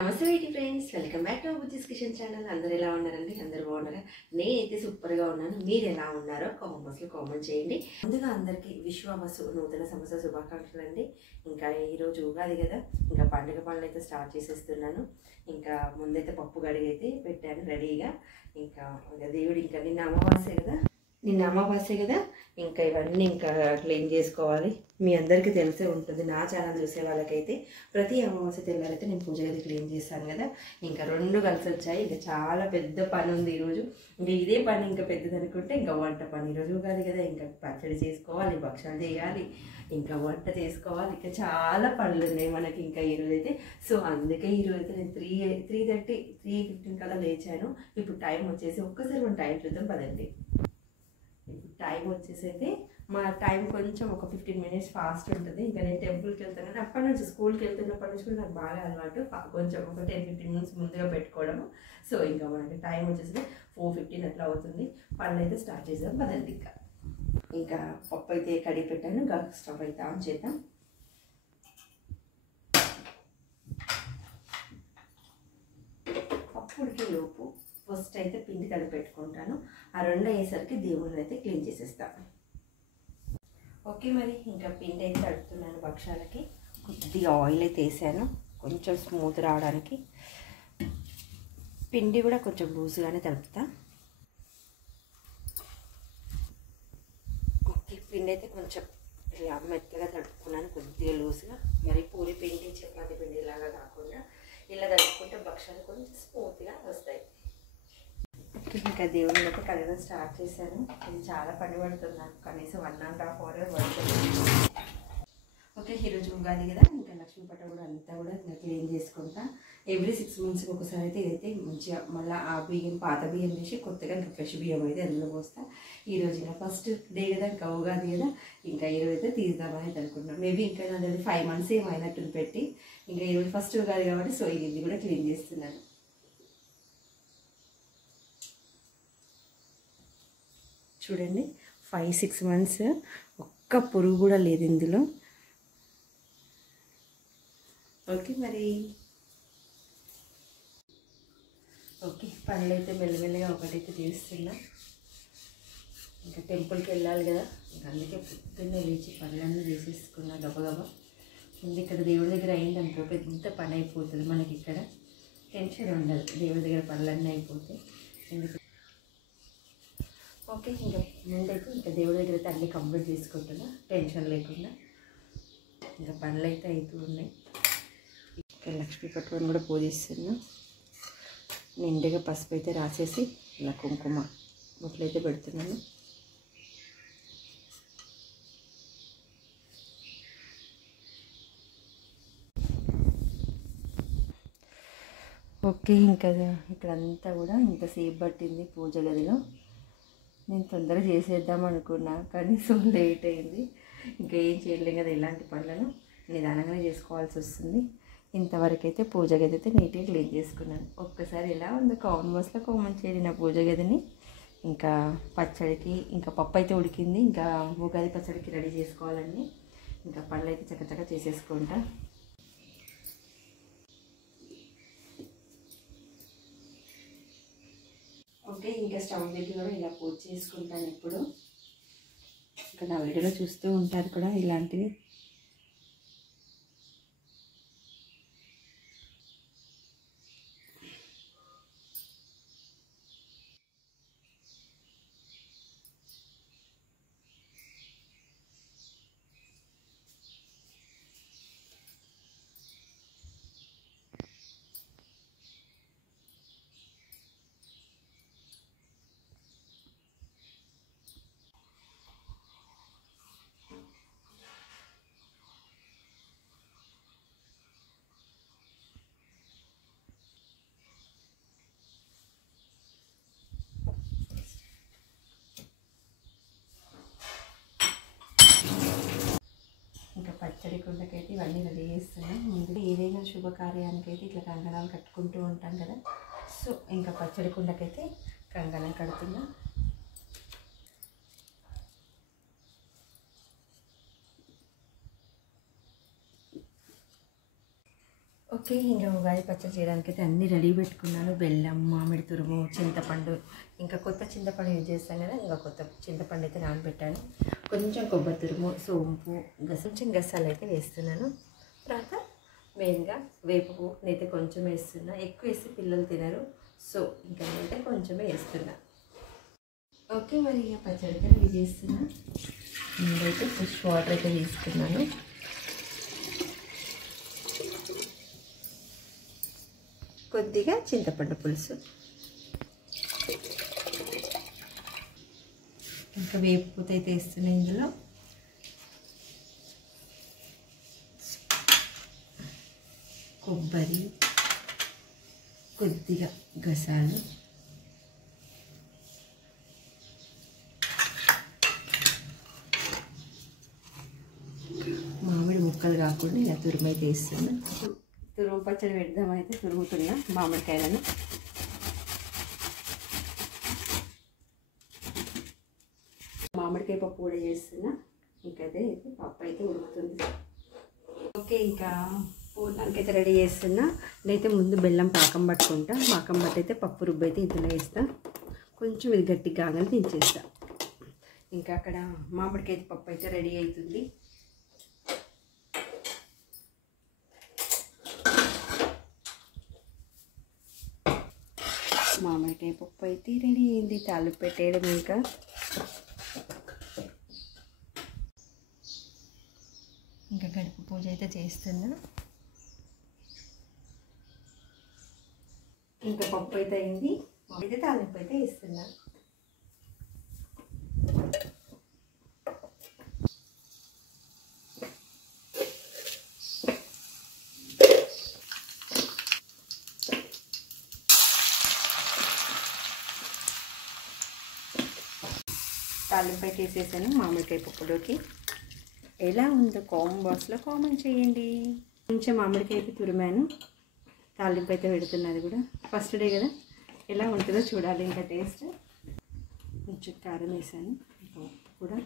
నమస్తే వీటి friends, welcome back to Bujji's kitchen channel. అందరు ఎలా ఉన్నారండి? అందరు బాగున్నారా? నేనైతే సూపర్గా ఉన్నాను. మీరు ఎలా ఉన్నారో కామెంట్స్లో కామెంట్ చేయండి. ముందుగా అందరికీ విశ్వావసు నూతన సంవత్సర శుభాకాంక్షలు అండి. ఇంకా ఈరోజు ఉగాది కదా, ఇంకా పండుగ పనులు అయితే స్టార్ట్ చేసేస్తున్నాను. ఇంకా ముందైతే పప్పు గడిగి అయితే పెట్టాను రెడీగా. ఇంకా దేవుడు ఇంకా నిన్న అమావాస్య కదా, ఇంకా ఇవన్నీ ఇంకా క్లీన్ చేసుకోవాలి. మీ అందరికీ తెలిసే ఉంటుంది, నా ఛానల్ చూసే వాళ్ళకైతే ప్రతి అమావాస్య తెల్లారైతే నేను పూజ గది క్లీన్ చేస్తాను కదా. ఇంకా రెండు కలిసి వచ్చాయి. ఇంకా చాలా పెద్ద పని ఉంది ఈరోజు. ఇంకా ఇదే పని ఇంకా పెద్దది అనుకుంటే ఇంకా వంట పని. ఈరోజు కాదు కదా, ఇంకా పచ్చడి చేసుకోవాలి, భక్షాలు చేయాలి, ఇంకా వంట చేసుకోవాలి, ఇంకా చాలా పనులు ఉన్నాయి మనకి ఇంకా ఈరోజు అయితే. సో అందుకే ఈరోజు అయితే నేను 3:15 కల్లా లేచాను. ఇప్పుడు టైం వచ్చేసి ఒక్కసారి మనం టైం చూద్దాం పదండి. టైం వచ్చేసి అయితే మా టైం కొంచెం ఒక 15 మినిట్స్ ఫాస్ట్ ఉంటుంది. ఇంకా నేను టెంపుల్కి వెళ్తాను కానీ అప్పటి నుంచి స్కూల్కి వెళ్తున్నప్పటి నుంచి కూడా నాకు బాగా అలవాటు కొంచెం ఒక 10-15 మినిట్స్ ముందుగా పెట్టుకోవడము. సో ఇంకా మనకి టైం వచ్చేసి 4:15 అట్లా అవుతుంది. పనులు అయితే స్టార్ట్ చేద్దాం పదండి. ఇంకా పప్పు అయితే కడిగి పెట్టాను. ఇంకా స్టవ్ అయితే ఆన్ చేద్దాం. పప్పు ఉడికే లోపు ఫస్ట్ అయితే పిండి కలిపి పెట్టుకుంటాను. ఆ రెండు అయ్యేసరికి దేవుళ్ళని అయితే క్లీన్ చేసేస్తాను. ఓకే, మరి ఇంకా పిండి అయితే తడుపుతున్నాను భక్షాలకి. కొద్దిగా ఆయిల్ అయితే వేసాను కొంచెం స్మూత్ రావడానికి. పిండి కూడా కొంచెం లూజ్గానే తడుపుతా. ఓకే, పిండి అయితే కొంచెం ఇలా మెత్తగా తడుపుకున్నాను, కొద్దిగా లూజ్గా. మరి పూరి పిండి చపాతీ పిండి ఇలాగా కాకుండా ఇలా తడుపుకుంటే భక్షాలు కొంచెం స్మూత్గా వస్తాయి. ఇంకా దేవుని అయితే కడగడం స్టార్ట్ చేశాను. ఇది చాలా పని పడుతుంది నాకు, కనీసం 1.5 hours పడుతుంది. ఓకే, ఈరోజు ఉగాది కదా, ఇంకా లక్ష్మీ పట్ట కూడా అంతా కూడా ఇంకా క్లీన్ చేసుకుంటా. ఎవ్రీ 6 months ఒకసారి అయితే ఇదైతే మంచిగా మళ్ళీ ఆ బియ్యం పాత బియ్యం వేసి కొత్తగా ఇంకా ఫ్రెష్ బియ్యం అయితే అందులో పోస్తా. ఈరోజు ఇంకా ఫస్ట్ డే కదా, ఇంకా ఉగాది కదా, ఇంకా ఈరోజు అయితే తీద్దామని అయితే అనుకుంటున్నాను. మేబీ ఇంకా నాది 5 months ఏమైనట్టు పెట్టి, ఇంకా ఈరోజు ఫస్ట్ ఉగాది కాబట్టి సో ఇది కూడా క్లీన్ చేస్తున్నాను. చూడండి, 5-6 months ఒక్క పురుగు కూడా లేదు ఇందులో. ఓకే, మరి ఓకే పనులు అయితే మెల్లమెల్లగా ఒకటైతే చేస్తున్నా. ఇంకా టెంపుల్కి వెళ్ళాలి కదా, ఇంకా అందుకే పొద్దున్నే లేచి పనులన్నీ చేసేసుకున్నా గబగబా. ముందు ఇక్కడ దేవుడి దగ్గర అయిందనుకో పెద్ద పని అయిపోతుంది మనకి. ఇక్కడ టెన్షన్ ఉండదు, దేవుడి దగ్గర పనులన్నీ అయిపోతాయి. ఎందుకు ఓకే, ఇంకా ముందైతే ఇంకా దేవుడి దగ్గర అయితే అన్నీ కంప్లీట్ చేసుకుంటున్నా టెన్షన్ లేకుండా. ఇంకా పనులు అయితే అవుతూ ఉన్నాయి. ఇంకా లక్ష్మీ పట్టుకొని కూడా పూజిస్తున్నా. నిండుగా పసుపు అయితే రాసేసి ఇలా కుంకుమ బొట్లు అయితే పెడుతున్నాను. ఓకే, ఇంకా ఇక్కడంతా కూడా ఇంతసేపు పట్టింది పూజ గదిలో. నేను తొందరగా చేసేద్దాం అనుకున్నా కానీ సో లేట్ అయింది. ఇంకా ఏం చేయలేం కదా, ఇలాంటి పనులను నిదానంగానే చేసుకోవాల్సి వస్తుంది. ఇంతవరకు అయితే పూజ గది అయితే నీట్గా క్లీన్ చేసుకున్నాను. ఒక్కసారి ఎలా ఉందో కామెంట్స్లో కామెంట్ చేయండి నా పూజ గదిని. ఇంకా పచ్చడికి ఇంకా పప్పు అయితే ఉడికింది. ఇంకా ఉగాది పచ్చడికి రెడీ చేసుకోవాలండి. ఇంకా పనులు అయితే చక్కచక్క చేసేసుకుంటా. ఓకే, ఇంకా స్టవ్ దగ్గర కూడా ఇలా పూజ చేసుకుంటాను ఎప్పుడు. ఇంకా నా వీడియోలో చూస్తూ ఉంటారు కూడా ఇలాంటివి. పచ్చడి కుండకైతే ఇవన్నీ రెడీ చేస్తున్నాం. ముందు ఏదైనా శుభకార్యానికి అయితే ఇట్లా కంకణాలు కట్టుకుంటూ ఉంటాం కదా, సో ఇంకా పచ్చడి కుండకైతే కంకణం కడుతున్నా. ఓకే, ఇంకా ఉగాది పచ్చడి చేయడానికి అయితే అన్నీ రెడీ పెట్టుకున్నాను. బెల్లం, మామిడి తురుము, చింతపండు, ఇంకా కొత్త చింతపండు యూజ్ చేస్తాను కదా, ఇంకా కొత్త చింతపండు అయితే నానబెట్టాను. కొంచెం కొబ్బరి తురుము, సోంపు, కొంచెం గసాలు అయితే వేస్తున్నాను. తర్వాత మెయిన్గా వేపు నేనైతే కొంచెం వేస్తున్నా, ఎక్కువ వేసి పిల్లలు తినరు, సో ఇంకా నేనైతే కొంచెమే వేస్తున్నా. ఓకే, మరి ఇక పచ్చడి అయితే రెడీ చేస్తున్నా. నేనైతే ఫ్రెష్ వాటర్ అయితే తీసుకున్నాను. కొద్దిగా చింతపండు పులుసు, ఇంకా వేపు పూత అయితే వేస్తున్నాయి. ఇందులో కొబ్బరి, కొద్దిగా గసాలు, మామిడి ముక్కలు కాకుండా ఇలా తురుము అయితే వేస్తున్నా. తురుము పచ్చడి పెడదామైతే తురుగుతున్నా మామిడికాయలను. మామిడికాయ పప్పు కూడా చేస్తున్నా. ఇంకైతే పప్పు అయితే ఉడుకుతుంది. ఓకే, ఇంకా పూర్ణానికి అయితే రెడీ చేస్తున్నా. నేనైతే ముందు బెల్లం పాకం పట్టుకుంటా. పాకం పట్టి అయితే పప్పు రుబ్బు అయితే ఇందులో వేస్తా. కొంచెం ఇది గట్టిగా కాగానే దించేస్తా. ఇంకా అక్కడ మామిడికాయ పప్పు అయితే రెడీ అవుతుంది. మామిడికాయ పప్పు అయితే రెడీ అయింది. తాలింపు పెట్టేయడం. ఇంకా గడప పూజ అయితే చేస్తున్నా. ఇంకా పప్పు అయితే అయింది. అయితే తాలింపు అయితే వేస్తున్నా. తాలింపు అయితే వేసేసాను మామిడికాయ పప్పులోకి. ఎలా ఉందో కామెంట్ బాక్స్లో కామెంట్ చేయండి. కొంచెం మామిడికాయ అయితే తురిమాను. తాలింపు అయితే పెడుతున్నది కూడా. ఫస్ట్ డే కదా, ఎలా ఉంటుందో చూడాలి. ఇంకా టేస్ట్ కొంచెం కారం వేసాను. ఇంకా ఉప్పు కూడా.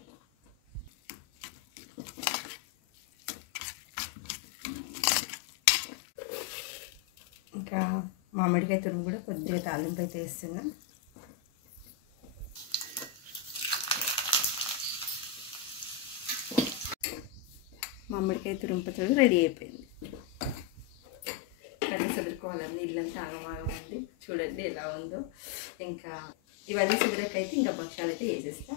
ఇంకా మామిడికాయ తురుము కూడా కొద్దిగా తాలింపు అయితే వేస్తున్నా. మామిడికాయ తురుము పచ్చడి రెడీ అయిపోయింది. కర్రీ చదువుకోవాలండి. ఇల్లంతా ఆగమాగం ఉంది. చూడండి ఎలా ఉందో. ఇంకా ఇవన్నీ సుదరకైతే ఇంకా భక్ష్యాలు అయితే వేసేస్తా.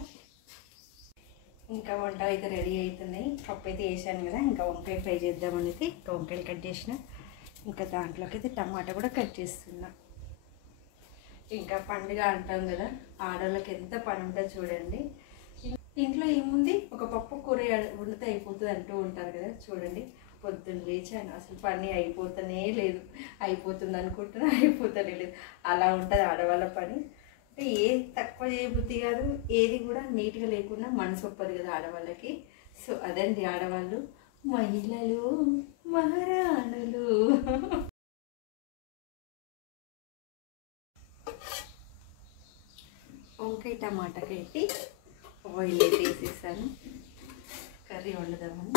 ఇంకా వంటలు అయితే రెడీ అవుతున్నాయి. పప్పు అయితే వేసాను కదా, ఇంకా వంకాయ ఫ్రై చేద్దామనేది ఇంకా వంకాయలు కట్ చేసిన. ఇంకా దాంట్లోకి అయితే టమాటా కూడా కట్ చేస్తున్నా. ఇంకా పండుగ అంటాం కదా, ఆడవాళ్ళకి ఎంత పని ఉంటుందో చూడండి. ఇంట్లో ఏముంది, ఒక పప్పు కూర వండితే అయిపోతుంది అంటూ ఉంటారు కదా. చూడండి, పొద్దున్న లేచాను, అసలు పని అయిపోతూనే లేదు. అయిపోతుంది అనుకుంటున్నా, అయిపోతూనే లేదు. అలా ఉంటుంది ఆడవాళ్ళ పని. అంటే ఏది తక్కువ చేయబుద్ధి కాదు, ఏది కూడా నీట్గా లేకుండా మనసు ఒప్పదు కదా ఆడవాళ్ళకి. సో అదండి ఆడవాళ్ళు, మహిళలు, మహారాణులు. వంకాయ టమాటాకి అయితే ఆయిల్ అయితే వేసేసాను. కర్రీ వండుదామని.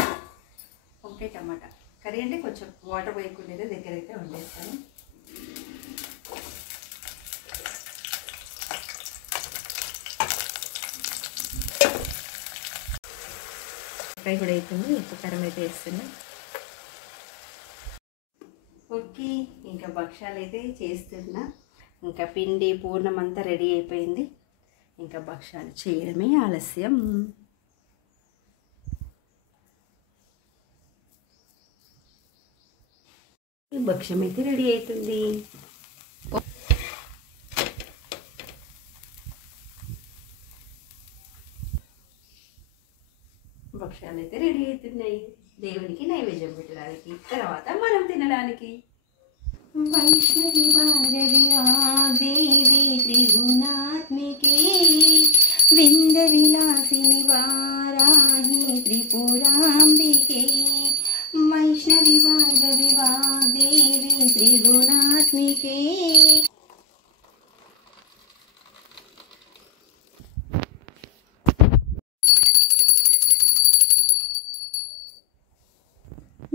వంకాయ టమాటా కర్రీ అంటే కొంచెం వాటర్ పోయకుండా దగ్గర అయితే వండేస్తాను. ఫ్రై కూడా అవుతుంది. ఉప్పు కారం అయితే వేస్తున్నా. ఓకే, ఇంకా భక్ష్యాలు అయితే చేస్తున్నా. ఇంకా పిండి పూర్ణం అంతా రెడీ అయిపోయింది. ఇంకా భక్ష్యాలు చేయడమే ఆలస్యం. భక్ష్యం అయితే రెడీ అవుతుంది. భక్ష్యాలు అయితే రెడీ అవుతున్నాయి. దేవునికి నైవేద్యం పెట్టడానికి, తర్వాత మనం తినడానికి. వైష్ణవి భార్గవి దేవి త్రిగుణాత్మికే, వింద విలాసిని వారాహి త్రిపురాంబికే. వైష్ణవి భార్గవి దేవి త్రిగుణాత్మికే.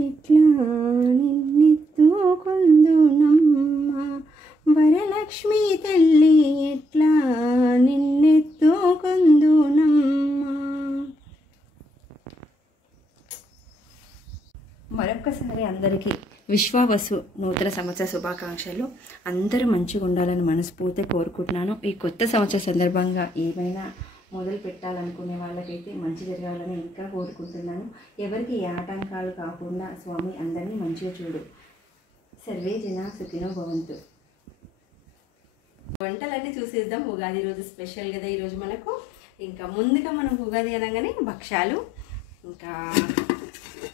ఇట్లా నిన్నెత్తుకొని నిన్నెత్తుకుందునమ్మ వరలక్ష్మి తల్లి ఎట్లా నిన్నెత్తుకుందునమ్మ. మరొక్కసారి అందరికీ విశ్వావసు నూతన సంవత్సర శుభాకాంక్షలు. అందరూ మంచిగా ఉండాలని మనస్ఫూర్తిగా కోరుకుంటున్నాను. ఈ కొత్త సంవత్సర సందర్భంగా ఏమైనా మొదలు పెట్టాలనుకునే వాళ్ళకైతే మంచి జరగాలని ఇంకా కోరుకుంటున్నాను. ఎవరికి ఏ ఆటంకాలు కాకుండా స్వామి అందరినీ మంచిగా చూడు. సర్వే జన సుఖినో భవంతు. వంటలన్నీ చూసేద్దాం. ఉగాది రోజు స్పెషల్ కదా ఈరోజు మనకు. ఇంకా ముందుగా మనం ఉగాది అనగానే భక్షాలు, ఇంకా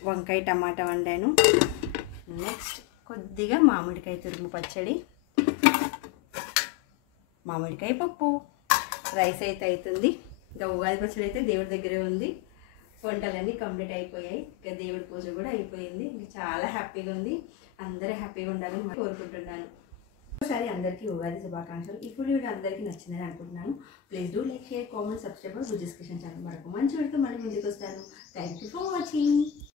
వంకాయ టమాటా వండాను. నెక్స్ట్ కొద్దిగా మామిడికాయ తురుము పచ్చడి, మామిడికాయ పప్పు, రైస్ అయితే అవుతుంది. ఇంకా ఉగాది పచ్చడి అయితే దేవుడి దగ్గరే ఉంది. వంటలన్నీ కంప్లీట్ అయిపోయాయి. ఇంకా దేవుడి పూజ కూడా అయిపోయింది. ఇంకా చాలా హ్యాపీగా ఉంది. అందరూ హ్యాపీగా ఉండాలని కోరుకుంటున్నాను. ఒకసారి అందరికీ ఉగాది శుభాకాంక్షలు. ఈ వీడియో అందరికీ నచ్చిందని అనుకుంటున్నాను. Please do like, share, comment, subscribe Bujji's kitchen channel. మరొక మంచి వీడియోతో మళ్ళీ ముందుకు వస్తాను. Thank you for watching.